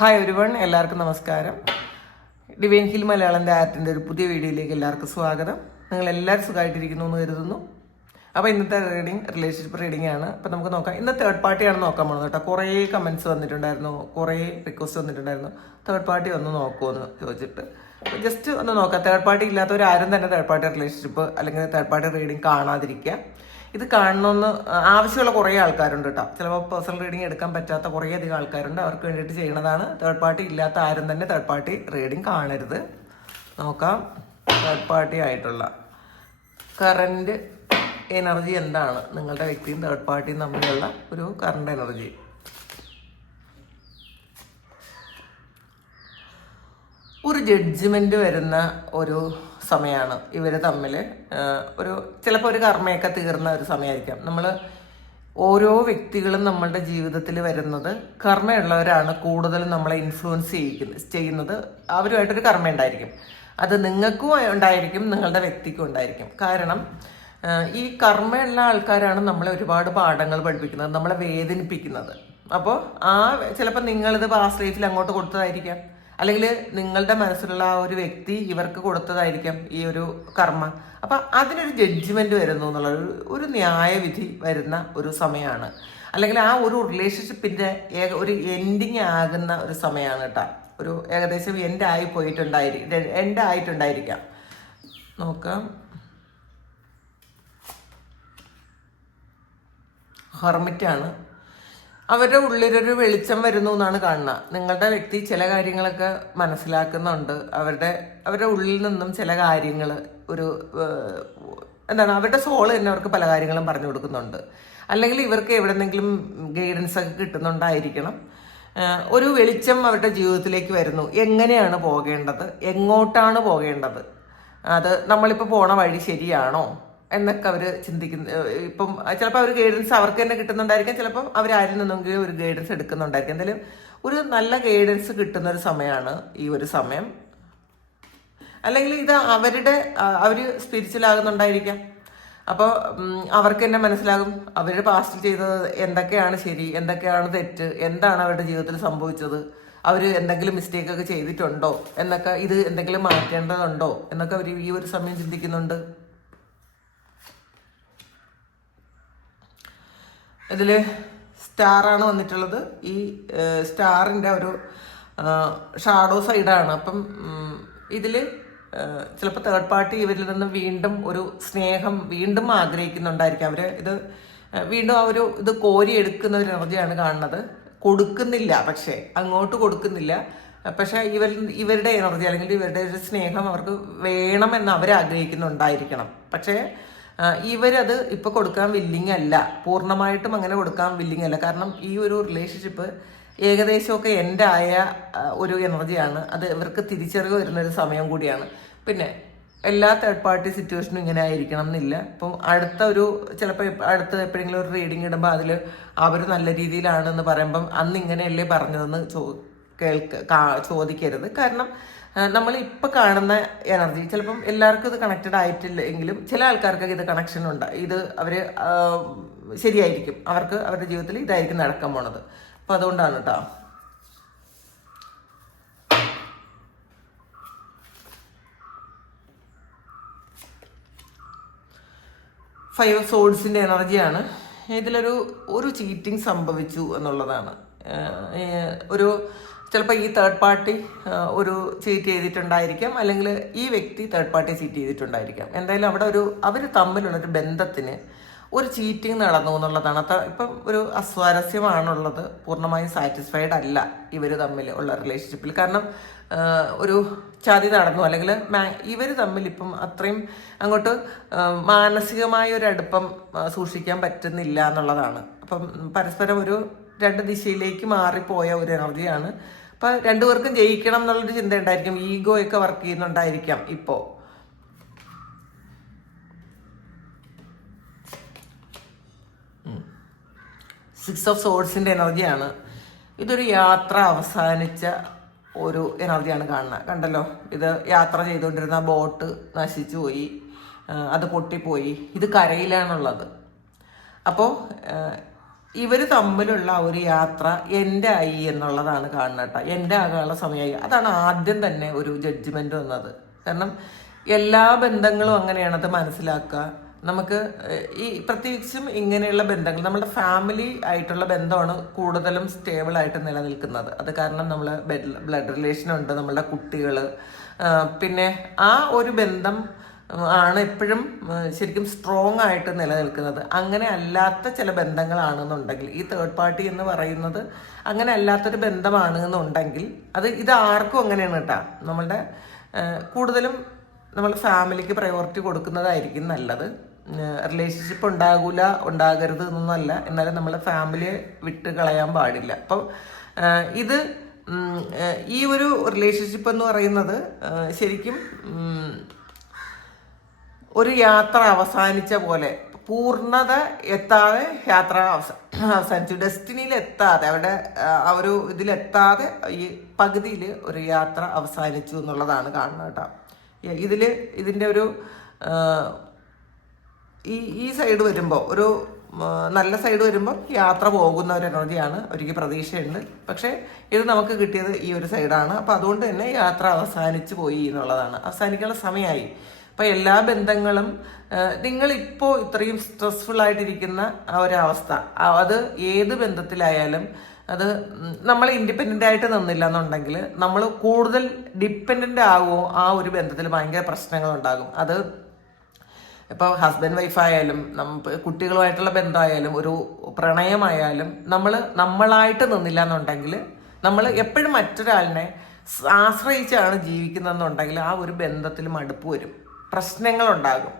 Hi everyone, എല്ലാവർക്കും നമസ്കാരം. Divine hill മലയാളൻ്റെ ആർട്ടിൻ്റെ ഒരു പുതിയ വീഡിയോയിലേക്ക് എല്ലാവർക്കും സ്വാഗതം. നിങ്ങൾ എല്ലാവരും സുഖമായിട്ടിരിക്കുന്നു എന്ന് കരുതുന്നു. അപ്പോൾ ഇന്നത്തെ റിലേഷൻഷിപ്പ് റീഡിംഗ് ആണ്. അപ്പോൾ നമുക്ക് നോക്കാം. ഇന്ന് തേർഡ് പാർട്ടിയാണ് നോക്കാൻ പോകുന്നത് കേട്ടോ. കുറേ കമൻറ്റ്സ് വന്നിട്ടുണ്ടായിരുന്നു, കുറേ റിക്വസ്റ്റ് വന്നിട്ടുണ്ടായിരുന്നു. തേർഡ് പാർട്ടി ഒന്ന് നോക്കുമെന്ന് ചോദിച്ചിട്ട് ജസ്റ്റ് ഒന്ന് നോക്കാം. തേർഡ് പാർട്ടി ഇല്ലാത്തവരാരും തന്നെ തേർഡ് പാർട്ടി റിലേഷൻഷിപ്പ് അല്ലെങ്കിൽ തേർഡ് പാർട്ടി റീഡിംഗ് കാണാതിരിക്കുക. ഇത് കാണണമെന്ന് ആവശ്യമുള്ള കുറേ ആൾക്കാരുണ്ട് കേട്ടോ. ചിലപ്പോൾ പേഴ്സണൽ റീഡിംഗ് എടുക്കാൻ പറ്റാത്ത കുറേ അധികം ആൾക്കാരുണ്ട്. അവർക്ക് വേണ്ടിയിട്ട് ചെയ്യുന്നതാണ്. തേർഡ് പാർട്ടി ഇല്ലാത്ത ആരും തന്നെ തേർഡ് പാർട്ടി റീഡിംഗ് കാണരുത്. നോക്കാം. തേർഡ് പാർട്ടി ആയിട്ടുള്ള കറൻറ്റ് എനർജി എന്താണ്, നിങ്ങളുടെ വ്യക്തിയും തേർഡ് പാർട്ടിയും തമ്മിലുള്ള ഒരു കറണ്ട് എനർജി. ഒരു ജഡ്ജ്മെന്റ് വരുന്ന ഒരു സമയമാണ് ഇവർ തമ്മിൽ. ചിലപ്പോൾ ഒരു കർമ്മയൊക്കെ തീർന്ന ഒരു സമയമായിരിക്കാം. നമ്മൾ ഓരോ വ്യക്തികളും നമ്മളുടെ ജീവിതത്തിൽ വരുന്നത് കർമ്മയുള്ളവരാണ് കൂടുതലും നമ്മളെ ഇൻഫ്ലുവൻസ് ചെയ്യുന്നത്. അവരുമായിട്ടൊരു കർമ്മ ഉണ്ടായിരിക്കും. അത് നിങ്ങൾക്കും ഉണ്ടായിരിക്കും, നിങ്ങളുടെ വ്യക്തിക്കും ഉണ്ടായിരിക്കും. കാരണം ഈ കർമ്മയുള്ള ആൾക്കാരാണ് നമ്മളെ ഒരുപാട് പാഠങ്ങൾ പഠിപ്പിക്കുന്നത്, നമ്മളെ വേദനിപ്പിക്കുന്നത്. അപ്പോൾ ചിലപ്പോൾ നിങ്ങളിത് പാസ്റ്റ് ലൈഫിൽ അങ്ങോട്ട് കൊടുത്തതായിരിക്കാം, അല്ലെങ്കിൽ നിങ്ങളുടെ മനസ്സിലുള്ള ആ ഒരു വ്യക്തി ഇവർക്ക് കൊടുത്തതായിരിക്കാം ഈ ഒരു കർമ്മ. അപ്പം അതിനൊരു ജഡ്ജ്മെന്റ് വരുന്നു എന്നുള്ള ഒരു ന്യായവിധി വരുന്ന ഒരു സമയമാണ്. അല്ലെങ്കിൽ ആ ഒരു റിലേഷൻഷിപ്പിന്റെ ഒരു എൻഡിങ് ആകുന്ന ഒരു സമയമാണ് കേട്ടോ. ഒരു ഏകദേശം എൻഡ് ആയിട്ടുണ്ടായിരിക്കാം. നോക്കാം. ഹെർമിറ്റാണ്. അവരുടെ ഉള്ളിലൊരു വെളിച്ചം വരുന്നു എന്നാണ് കാണുന്നത്. നിങ്ങളുടെ വ്യക്തി ചില കാര്യങ്ങളൊക്കെ മനസ്സിലാക്കുന്നുണ്ട്. അവരുടെ ഉള്ളിൽ നിന്നും ചില കാര്യങ്ങൾ അവരുടെ സോള് തന്നെ അവർക്ക് പല കാര്യങ്ങളും പറഞ്ഞു കൊടുക്കുന്നുണ്ട്. അല്ലെങ്കിൽ ഇവർക്ക് എവിടെന്നെങ്കിലും ഗൈഡൻസ് ഒക്കെ കിട്ടുന്നുണ്ടായിരിക്കണം. ഒരു വെളിച്ചം അവരുടെ ജീവിതത്തിലേക്ക് വരുന്നു. എങ്ങനെയാണ് പോകേണ്ടത്, എങ്ങോട്ടാണ് പോകേണ്ടത്, അത് നമ്മളിപ്പോൾ പോണ വഴി ശരിയാണോ എന്നൊക്കെ അവർ ചിന്തിക്കുന്നു. ഇപ്പം ചിലപ്പോൾ അവർ ഗൈഡൻസ് അവർക്ക് തന്നെ കിട്ടുന്നുണ്ടായിരിക്കാം, ചിലപ്പം അവരാരിൽ നിന്നെങ്കിലും ഒരു ഗൈഡൻസ് എടുക്കുന്നുണ്ടായിരിക്കും. എന്തായാലും ഒരു നല്ല ഗൈഡൻസ് കിട്ടുന്ന ഒരു സമയമാണ് ഈ ഒരു സമയം. അല്ലെങ്കിൽ ഇത് അവർ സ്പിരിച്വൽ ആകുന്നുണ്ടായിരിക്കാം. അപ്പോൾ അവർക്ക് തന്നെ മനസ്സിലാകും അവരുടെ പാസ്റ്റിൽ ചെയ്തത് എന്തൊക്കെയാണ് ശരി, എന്തൊക്കെയാണ് തെറ്റ്, എന്താണ് അവരുടെ ജീവിതത്തിൽ സംഭവിച്ചത്, അവർ എന്തെങ്കിലും മിസ്റ്റേക്ക് ഒക്കെ ചെയ്തിട്ടുണ്ടോ എന്നൊക്കെ, ഇത് എന്തെങ്കിലും മാറ്റേണ്ടതുണ്ടോ എന്നൊക്കെ അവർ ഈ ഒരു സമയം ചിന്തിക്കുന്നുണ്ട്. ഇതിൽ സ്റ്റാറാണ് വന്നിട്ടുള്ളത്. ഈ സ്റ്റാറിൻ്റെ ഒരു ഷാഡോ സൈഡാണ്. അപ്പം ഇതിൽ ചിലപ്പോൾ തേർഡ് പാർട്ടി ഇവരിൽ നിന്ന് വീണ്ടും ഒരു സ്നേഹം വീണ്ടും ആഗ്രഹിക്കുന്നുണ്ടായിരിക്കും. വീണ്ടും ഇത് കോരി എടുക്കുന്ന ഒരു എനർജിയാണ് കാണുന്നത്. കൊടുക്കുന്നില്ല, പക്ഷേ അങ്ങോട്ട് കൊടുക്കുന്നില്ല. പക്ഷെ ഇവരുടെ എനർജി അല്ലെങ്കിൽ ഇവരുടെ ഒരു സ്നേഹം അവർക്ക് വേണമെന്ന് അവരാഗ്രഹിക്കുന്നുണ്ടായിരിക്കണം. പക്ഷേ ഇവരത് ഇപ്പൊ കൊടുക്കാൻ വില്ലിങ് അല്ല, പൂർണ്ണമായിട്ടും അങ്ങനെ കൊടുക്കാൻ വില്ലിങ് അല്ല. കാരണം ഈ ഒരു റിലേഷൻഷിപ്പ് ഏകദേശമൊക്കെ എൻഡ് ആയ ഒരു എനർജിയാണ്. അത് ഇവർക്ക് തിരിച്ചറിവ് വരുന്നൊരു സമയം കൂടിയാണ്. പിന്നെ എല്ലാ തേർഡ് പാർട്ടി സിറ്റുവേഷനും ഇങ്ങനെ ആയിരിക്കണം എന്നില്ല. ഇപ്പം ചിലപ്പോൾ എപ്പോഴെങ്കിലും ഒരു റീഡിങ് ഇടുമ്പോൾ അതിൽ അവർ നല്ല രീതിയിലാണെന്ന് പറയുമ്പം അന്ന് ഇങ്ങനെയല്ലേ പറഞ്ഞതെന്ന് ചോദിക്കരുത്. കാരണം നമ്മൾ ഇപ്പം കാണുന്ന എനർജി ചിലപ്പം എല്ലാവർക്കും ഇത് കണക്റ്റഡ് ആയിട്ടില്ല എങ്കിലും ചില ആൾക്കാർക്കൊക്കെ ഇത് കണക്ഷൻ ഉണ്ട്. ഇത് ശരിയായിരിക്കും, അവർക്ക് അവരുടെ ജീവിതത്തിൽ ഇതായിരിക്കും നടക്കാൻ പോണത്. അപ്പം അതുകൊണ്ടാണ് കേട്ടോ. ഫൈവ് ഓഫ് സോഡ്സിൻ്റെ എനർജിയാണ്. ഇതിലൊരു ചീറ്റിംഗ് സംഭവിച്ചു എന്നുള്ളതാണ്. ചിലപ്പോൾ ഈ തേർഡ് പാർട്ടി ഒരു ചീറ്റ് ചെയ്തിട്ടുണ്ടായിരിക്കാം, അല്ലെങ്കിൽ ഈ വ്യക്തി തേർഡ് പാർട്ടി ചീറ്റ് ചെയ്തിട്ടുണ്ടായിരിക്കാം. എന്തായാലും അവർ തമ്മിലുള്ളൊരു ബന്ധത്തിന് ഒരു ചീറ്റിംഗ് നടന്നു എന്നുള്ളതാണ്. ഇപ്പം ഒരു അസ്വാരസ്യമാണുള്ളത്. പൂർണ്ണമായും സാറ്റിസ്ഫൈഡ് അല്ല ഇവർ തമ്മിൽ ഉള്ള റിലേഷൻഷിപ്പിൽ. കാരണം ഒരു ചതി നടന്നു, അല്ലെങ്കിൽ ഇവർ തമ്മിൽ ഇപ്പം അത്രയും അങ്ങോട്ട് മാനസികമായ ഒരു അടുപ്പം സൂക്ഷിക്കാൻ പറ്റുന്നില്ല എന്നുള്ളതാണ്. അപ്പം പരസ്പരം രണ്ട് ദിശയിലേക്ക് മാറിപ്പോയ ഒരു എനർജിയാണ്. അപ്പം രണ്ടുപേർക്കും ജയിക്കണം എന്നുള്ളൊരു ചിന്ത ഉണ്ടായിരിക്കും. ഈഗോ ഒക്കെ വർക്ക് ചെയ്യുന്നുണ്ടായിരിക്കാം ഇപ്പോൾ. സിക്സ് ഓഫ് സോഡ്സിൻ്റെ എനർജിയാണ്. ഇതൊരു യാത്ര അവസാനിച്ച ഒരു എനർജിയാണ് കാണുന്നത്. കണ്ടല്ലോ, ഇത് യാത്ര ചെയ്തുകൊണ്ടിരുന്ന ബോട്ട് നശിച്ചു പോയി, അത് പൊട്ടിപ്പോയി. ഇത് കരയിലാണുള്ളത്. അപ്പോൾ ഇവർ തമ്മിലുള്ള ഒരു യാത്ര എൻ്റെ ആയി എന്നുള്ളതാണ് കാണുന്നത് കേട്ടോ. എൻ്റെ ആകാനുള്ള സമയമായി. അതാണ് ആദ്യം തന്നെ ഒരു ജഡ്ജ്മെൻ്റ് വന്നത്. കാരണം എല്ലാ ബന്ധങ്ങളും അങ്ങനെയാണ്, അത് മനസ്സിലാക്കുക. നമുക്ക് ഈ പ്രത്യേകിച്ചും ഇങ്ങനെയുള്ള ബന്ധങ്ങൾ നമ്മുടെ ഫാമിലി ആയിട്ടുള്ള ബന്ധമാണ് കൂടുതലും സ്റ്റേബിളായിട്ട് നിലനിൽക്കുന്നത്. അത് കാരണം നമ്മൾ ബ്ലഡ് റിലേഷൻ ഉണ്ട്, നമ്മളുടെ കുട്ടികൾ, പിന്നെ ആ ഒരു ബന്ധം ആണ് എപ്പോഴും ശരിക്കും സ്ട്രോങ് ആയിട്ട് നിലനിൽക്കുന്നത്. അങ്ങനെ അല്ലാത്ത ചില ബന്ധങ്ങളാണെന്നുണ്ടെങ്കിൽ, ഈ തേർഡ് പാർട്ടി എന്ന് പറയുന്നത് അങ്ങനെ അല്ലാത്തൊരു ബന്ധമാണ് എന്നുണ്ടെങ്കിൽ ഇത് ആർക്കും അങ്ങനെയാണ് കേട്ടോ. നമ്മളുടെ കൂടുതലും നമ്മൾ ഫാമിലിക്ക് പ്രയോറിറ്റി കൊടുക്കുന്നതായിരിക്കും നല്ലത്. റിലേഷൻഷിപ്പ് ഉണ്ടാകരുത് എന്നൊന്നല്ല, എന്നാലും നമ്മൾ ഫാമിലിയെ വിട്ട് കളയാൻ പാടില്ല. അപ്പം ഈ ഒരു റിലേഷൻഷിപ്പ് എന്ന് പറയുന്നത് ശരിക്കും ഒരു യാത്ര അവസാനിച്ച പോലെ, പൂർണ്ണത എത്താതെ യാത്ര അവസാനിച്ചു, ഡെസ്റ്റിനിയിൽ എത്താതെ, അവിടെ ആ ഒരു ഇതിലെത്താതെ ഈ പകുതിയിൽ ഒരു യാത്ര അവസാനിച്ചു എന്നുള്ളതാണ് കാണുന്നത് കേട്ടോ. ഇതിൻ്റെ ഒരു ഈ സൈഡ് വരുമ്പോൾ, ഒരു നല്ല സൈഡ് വരുമ്പോൾ യാത്ര പോകുന്ന ഒരു എനർജിയാണ്, ഒരിക്കൽ പ്രതീക്ഷയുണ്ട്. പക്ഷേ ഇത് നമുക്ക് കിട്ടിയത് ഈ ഒരു സൈഡാണ്. അപ്പം അതുകൊണ്ട് തന്നെ യാത്ര അവസാനിച്ചു പോയി എന്നുള്ളതാണ്, അവസാനിക്കാനുള്ള സമയമായി. അപ്പം എല്ലാ ബന്ധങ്ങളും നിങ്ങളിപ്പോൾ ഇത്രയും സ്ട്രെസ്ഫുൾ ആയിട്ടിരിക്കുന്ന ആ ഒരവസ്ഥ, അത് ഏത് ബന്ധത്തിലായാലും അത് നമ്മൾ ഇൻഡിപെൻഡൻ്റ് ആയിട്ട് നിന്നില്ല എന്നുണ്ടെങ്കിൽ നമ്മൾ കൂടുതൽ ഡിപ്പെൻഡൻ്റ് ആകുമോ ആ ഒരു ബന്ധത്തിൽ ഭയങ്കര പ്രശ്നങ്ങളുണ്ടാകും. അത് ഇപ്പോൾ ഹസ്ബൻഡ് വൈഫായാലും കുട്ടികളുമായിട്ടുള്ള ബന്ധമായാലും ഒരു പ്രണയമായാലും നമ്മളായിട്ട് നിന്നില്ല എന്നുണ്ടെങ്കിൽ, നമ്മൾ എപ്പോഴും മറ്റൊരാളിനെ ആശ്രയിച്ചാണ് ജീവിക്കുന്നതെന്നുണ്ടെങ്കിൽ ആ ഒരു ബന്ധത്തിൽ മടുപ്പ് വരും, പ്രശ്നങ്ങളുണ്ടാകും.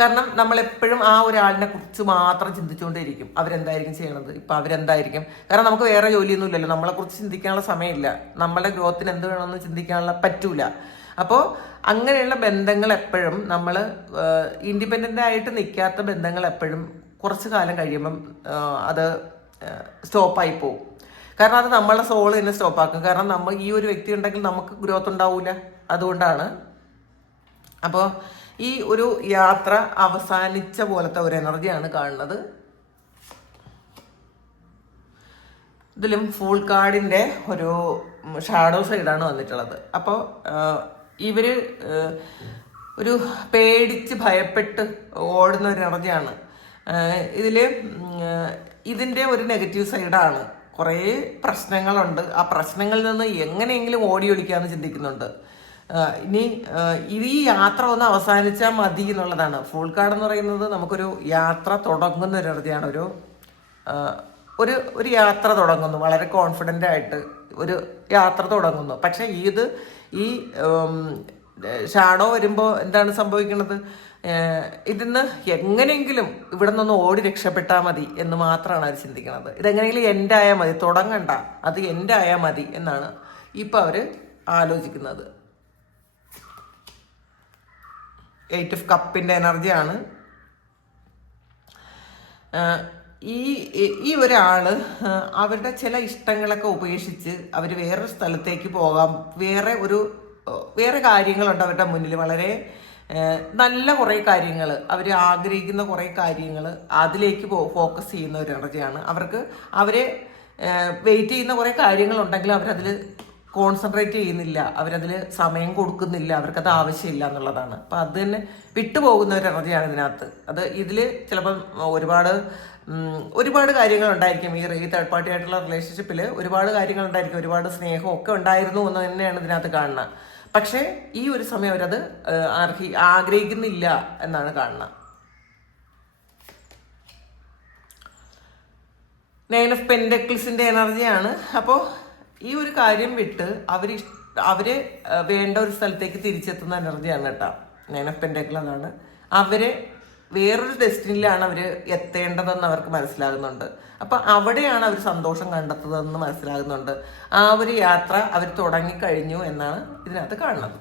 കാരണം നമ്മളെപ്പോഴും ആ ഒരാളിനെ കുറിച്ച് മാത്രം ചിന്തിച്ചുകൊണ്ടേയിരിക്കും. അവരെന്തായിരിക്കും ചെയ്യണത്, ഇപ്പം അവരെന്തായിരിക്കും, കാരണം നമുക്ക് വേറെ ജോലിയൊന്നും ഇല്ലല്ലോ, നമ്മളെക്കുറിച്ച് ചിന്തിക്കാനുള്ള സമയമില്ല, നമ്മുടെ ഗ്രോത്തിന് എന്ത് വേണമെന്ന് ചിന്തിക്കാനുള്ള പറ്റൂല. അപ്പോൾ അങ്ങനെയുള്ള ബന്ധങ്ങൾ എപ്പോഴും നമ്മൾ ഇൻഡിപെൻഡൻ്റ് ആയിട്ട് നിൽക്കാത്ത ബന്ധങ്ങൾ എപ്പോഴും കുറച്ച് കാലം കഴിയുമ്പം അത് സ്റ്റോപ്പായി പോകും. കാരണം അത് നമ്മളെ സോൾ തന്നെ സ്റ്റോപ്പാക്കും. കാരണം നമ്മൾ ഈ ഒരു വ്യക്തി ഉണ്ടെങ്കിൽ നമുക്ക് ഗ്രോത്ത് ഉണ്ടാവില്ല, അതുകൊണ്ടാണ്. അപ്പോൾ ഈ ഒരു യാത്ര അവസാനിച്ച പോലത്തെ ഒരു എനർജിയാണ് കാണുന്നത്. ഇതിലും ഫുൾ കാർഡിൻ്റെ ഒരു ഷാഡോ സൈഡാണ് വന്നിട്ടുള്ളത്. അപ്പോൾ ഇവര് ഒരു പേടിച്ച് ഭയപ്പെട്ട് ഓടുന്ന ഒരു എനർജിയാണ് ഇതിൻ്റെ ഒരു നെഗറ്റീവ് സൈഡാണ്. കുറേ പ്രശ്നങ്ങളുണ്ട്, ആ പ്രശ്നങ്ങളിൽ നിന്ന് എങ്ങനെയെങ്കിലും ഓടി ഒളിക്കാമെന്ന് ചിന്തിക്കുന്നുണ്ട്. ഇനി ഈ യാത്ര ഒന്ന് അവസാനിച്ചാൽ മതി എന്നുള്ളതാണ്. ഫുൾ കാർഡ് എന്ന് പറയുന്നത് നമുക്കൊരു യാത്ര തുടങ്ങുന്ന ഒരു എനർജിയാണ്. ഒരു യാത്ര തുടങ്ങുന്നു, വളരെ കോൺഫിഡൻ്റ് ആയിട്ട് ഒരു യാത്ര തുടങ്ങുന്നു. പക്ഷെ ഈ ഷാഡോ വരുമ്പോൾ എന്താണ് സംഭവിക്കുന്നത്, ഇതിന്ന് എങ്ങനെയെങ്കിലും ഇവിടെ നിന്നൊന്ന് ഓടി രക്ഷപ്പെട്ടാൽ മതി എന്ന് മാത്രമാണ് അവർ ചിന്തിക്കുന്നത്. ഇതെങ്ങനെയെങ്കിലും എൻ്റെ ആയാൽ മതി, തുടങ്ങണ്ട, അത് എൻ്റെ ആയാൽ മതി എന്നാണ് ഇപ്പം അവർ ആലോചിക്കുന്നത്. 8 ഓഫ് കപ്പിൻ്റെ എനർജിയാണ്. ഈ ഒരാള് അവരുടെ ചില ഇഷ്ടങ്ങളൊക്കെ ഉപേക്ഷിച്ച് അവർ വേറൊരു സ്ഥലത്തേക്ക് പോകാം. വേറെ കാര്യങ്ങളുണ്ട് അവരുടെ മുന്നിൽ, വളരെ നല്ല കുറേ കാര്യങ്ങൾ, അവർ ആഗ്രഹിക്കുന്ന കുറേ കാര്യങ്ങൾ, അതിലേക്ക് ഫോക്കസ് ചെയ്യുന്ന ഒരു എനർജിയാണ്. അവരെ വെയിറ്റ് ചെയ്യുന്ന കുറേ കാര്യങ്ങളുണ്ടെങ്കിലും അവരതിൽ കോൺസെൻട്രേറ്റ് ചെയ്യുന്നില്ല, അവരതിൽ സമയം കൊടുക്കുന്നില്ല, അവർക്കത് ആവശ്യമില്ല എന്നുള്ളതാണ്. അപ്പം അത് തന്നെ വിട്ടുപോകുന്ന ഒരു എനർജിയാണ് ഇതിനകത്ത്. ഇതിൽ ചിലപ്പം ഒരുപാട് കാര്യങ്ങളുണ്ടായിരിക്കും. ഈ തേർഡ് പാർട്ടി ആയിട്ടുള്ള റിലേഷൻഷിപ്പിൽ ഒരുപാട് കാര്യങ്ങളുണ്ടായിരിക്കും, ഒരുപാട് സ്നേഹവും ഒക്കെ ഉണ്ടായിരുന്നു എന്ന് തന്നെയാണ് ഇതിനകത്ത് കാണുന്നത്. പക്ഷേ ഈ ഒരു സമയം അവരത് ആഗ്രഹിക്കുന്നില്ല എന്നാണ് കാണുന്നത്. 9 ഓഫ് പെന്റക്കിൾസിന്റെ എനർജിയാണ്. അപ്പോൾ ഈ ഒരു കാര്യം വിട്ട് അവര് വേണ്ട ഒരു സ്ഥലത്തേക്ക് തിരിച്ചെത്തുന്ന എനർജിയാണ് കേട്ടോ. 9 ഓഫ് പെന്റക്കിൾ അതാണ്. അവര് വേറൊരു ഡെസ്റ്റിനിയിലാണ് അവർ എത്തേണ്ടതെന്ന് അവർക്ക് മനസ്സിലാകുന്നുണ്ട്. അപ്പം അവിടെയാണ് അവർ സന്തോഷം കണ്ടെത്തുന്നതെന്ന് മനസ്സിലാകുന്നുണ്ട്. ആ ഒരു യാത്ര അവർ തുടങ്ങിക്കഴിഞ്ഞു എന്നാണ് ഇതിനകത്ത് കാണുന്നത്.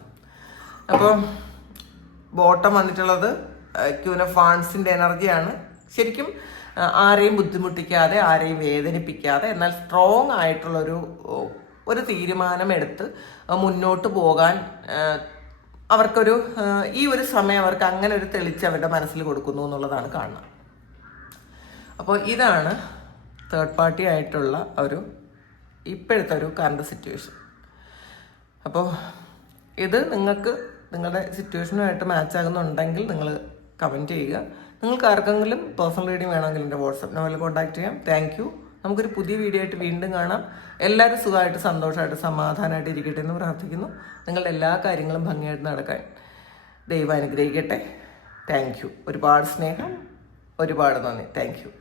അപ്പോൾ ബോട്ടം വന്നിട്ടുള്ളത് ക്യൂൻ ഓഫ് വാൻസിൻ്റെ എനർജിയാണ്. ശരിക്കും ആരെയും ബുദ്ധിമുട്ടിക്കാതെ, ആരെയും വേദനിപ്പിക്കാതെ, എന്നാൽ സ്ട്രോങ് ആയിട്ടുള്ളൊരു തീരുമാനമെടുത്ത് മുന്നോട്ട് പോകാൻ അവർക്കൊരു ഈ ഒരു സമയം അവർക്ക് അങ്ങനെ ഒരു തെളിച്ച് അവരുടെ മനസ്സിൽ കൊടുക്കുന്നു എന്നുള്ളതാണ് കാണുന്നത്. അപ്പോൾ ഇതാണ് തേർഡ് പാർട്ടി ആയിട്ടുള്ള ഒരു ഇപ്പോഴത്തെ ഒരു കറണ്ട് സിറ്റുവേഷൻ. അപ്പോൾ ഇത് നിങ്ങൾക്ക് നിങ്ങളുടെ സിറ്റുവേഷനുമായിട്ട് മാച്ച് ആകുന്നുണ്ടെങ്കിൽ നിങ്ങൾ കമൻറ്റ് ചെയ്യുക. നിങ്ങൾക്ക് ആർക്കെങ്കിലും പേഴ്സണൽ റീഡിങ് വേണമെങ്കിൽ എൻ്റെ വാട്സപ്പ് നമ്പറിൽ കോൺടാക്ട് ചെയ്യാം. Thank you. നമുക്കൊരു പുതിയ വീഡിയോ ആയിട്ട് വീണ്ടും കാണാം. എല്ലാവരും സുഖമായിട്ട് സന്തോഷമായിട്ട് സമാധാനമായിട്ട് ഇരിക്കട്ടെ എന്ന് പ്രാർത്ഥിക്കുന്നു. നിങ്ങളുടെ എല്ലാ കാര്യങ്ങളും ഭംഗിയായിട്ട് നടക്കാൻ ദൈവം അനുഗ്രഹിക്കട്ടെ. Thank you. ഒരുപാട് സ്നേഹം, ഒരുപാട് നന്ദി. Thank you.